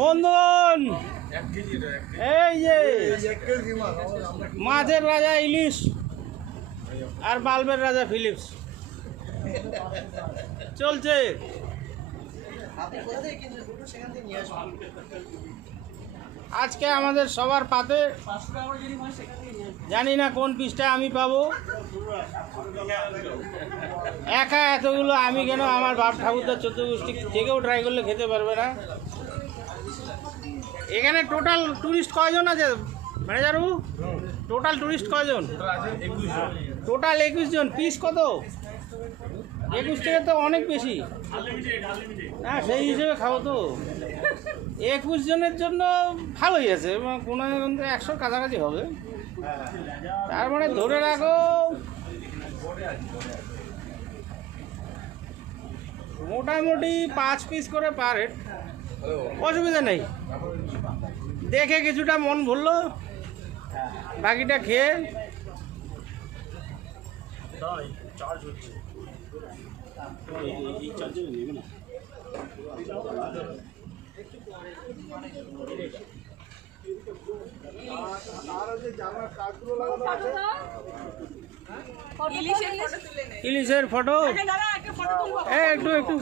বন্ধন এই যে মাছের রাজা ইলিশ আর বাল্বের রাজা ফিলিপস। চলছে। আজকে আমাদের সবার পাতে, জানি না কোন পিসটা আমি পাবো। একা এতগুলো আমি কেন আমার বাপ ঠাকুরদার চতুর্গোষ্ঠী থেকেও ট্রাই করলে খেতে পারবে না? এখানে টোটাল টুরিস্ট কয়জন আছে ম্যানেজারবাবু টোটাল টুরিস্ট কয়জন? টোটাল একুশ জন। পিস কত? একুশ থেকে তো অনেক বেশি। হ্যাঁ সেই হিসেবে খাব তো। একুশ জনের জন্য ভালোই আছে কোনো একশোর কাছাকাছি হবে। তার মানে ধরে রাখো, মোটামুটি পাঁচ পিস করে পার হেড অসুবিধা নেই। দেখে কিছুটা মন ভরলো বাকিটা খেয়ে ইলিশের ফটো এ একটু একটু।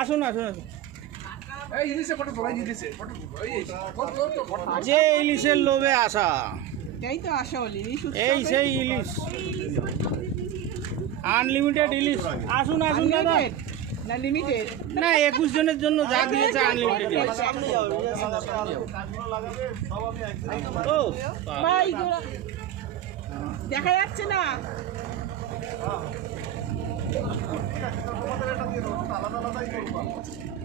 আসুন আসুন আসুন। যে ইলিশের লোভে আসা। তো আসা হলি ইলিশ এই সেই ইলিশ। আনলিমিটেড ইলিশ। আসুন আসুন দাদা। না লিমিটেড না একুশ জনের জন্য যা দিয়েছে আনলিমিটেড দেখা যাচ্ছে না। দাঁড়া দাঁড়া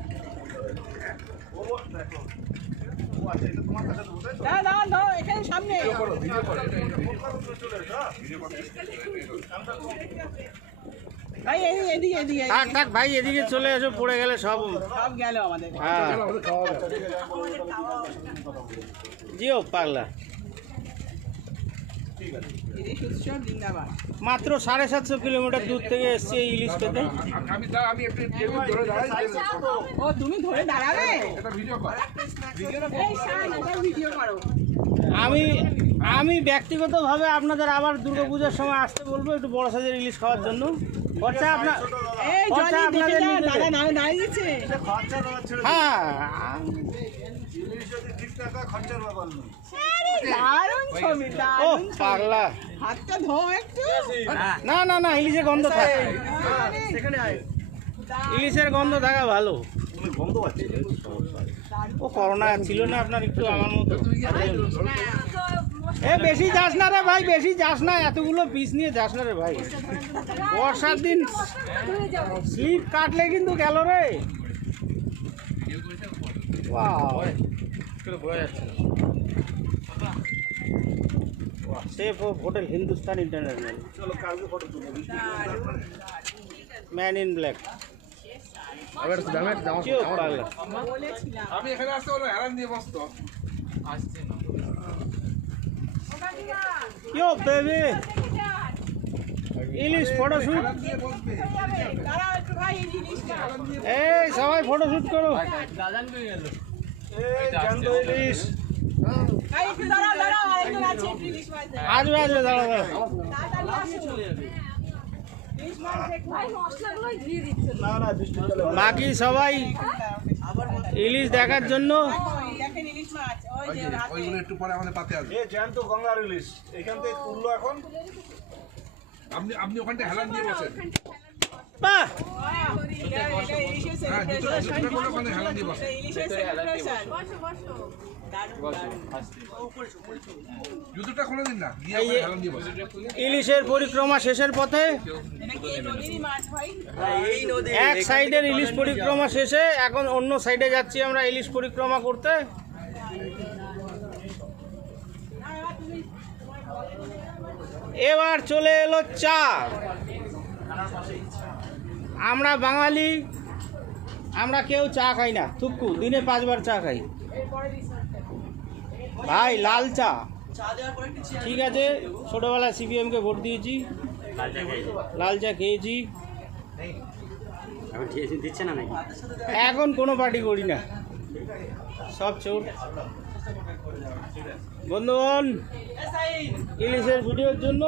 থাক থাক ভাই এদিকে চলে এসো পড়ে গেলে সব সব গেল আমাদের। হ্যাঁ। জিও পাগলা। মাত্র সাড়ে সাতশো কিলোমিটার দূর থেকে এসছে এই ইলিশ খেতে। আমি আমি একটু টেবিল ধরে দাঁড়াই ও তুমি ধরে দাঁড়াবে? এটা ভিডিও কর। এই শান এটা ভিডিও করো। আমি আমি ব্যক্তিগতভাবে আপনাদের আবার দুর্গাপূজার সময় আসতে বলব একটু বড় সাইজের ইলিশ খাওয়ার জন্য। খরচা আপনার এই খরচা আপনাদের হ্যাঁ। ও পাগলা। হাতটা ধো একটু। না। না না ইলিশের গন্ধ থাকে। ইলিশের গন্ধ থাকা ভালো। ও করোনা ছিল না আপনার একটু আমার মতো? এ, বেশি যাস না রে ভাই, বেশি যাস না, এতগুলো পিস নিয়ে যাস না রে ভাই। বর্ষার দিন স্লিপ কাটলে কিন্তু গেল রে. Chef of hotel Hindustan international man in black আমি এখানে আসতে হলো হেরান দিয়ে বসতো। কেউ বেবি ইলিশ ফটোশুট এই সবাই ফটোশুট করো। আসবে আসবে বাকি সবাই ইলিশ দেখার জন্য দেখেন ইলিশ মাছ ওই যে ওইগুলো একটু পরে আমাদের পাতে আসবে। এ জ্যান্ত গঙ্গার ইলিশ এখান থেকে তুললো এখন। আপনি আপনি ওখানটা হেলান দিয়ে বসেন। বাহ ইলিশের পরিক্রমা শেষের পথে এক সাইডের ইলিশ পরিক্রমা শেষে এখন অন্য সাইডে যাচ্ছি আমরা ইলিশ পরিক্রমা করতে। এবার চলে এলো চা। আমরা বাঙালি আমরা কেউ চা খাই না। থুক্কু দিনে পাঁচবার চা খাই। ভাই লাল চা। ঠিক আছে ছোটবেলায় সিপিএমকে ভোট দিয়েছি। লাল চা খেয়েছি। এখন দিচ্ছে না এখন কোনো পার্টি করি না। সব চোট বন্ধুগণ ইলিশের ভিডিওর জন্য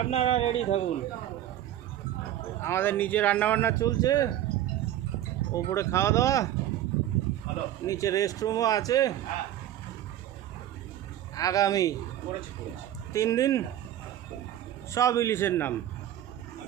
আপনারা রেডি থাকুন। আমাদের নিচে রান্নাবান্না চলছে। ওপরে খাওয়া দাওয়া। নিচে রেস্টরুমও আছে। আগামী তিন দিন। সব ইলিশের নাম।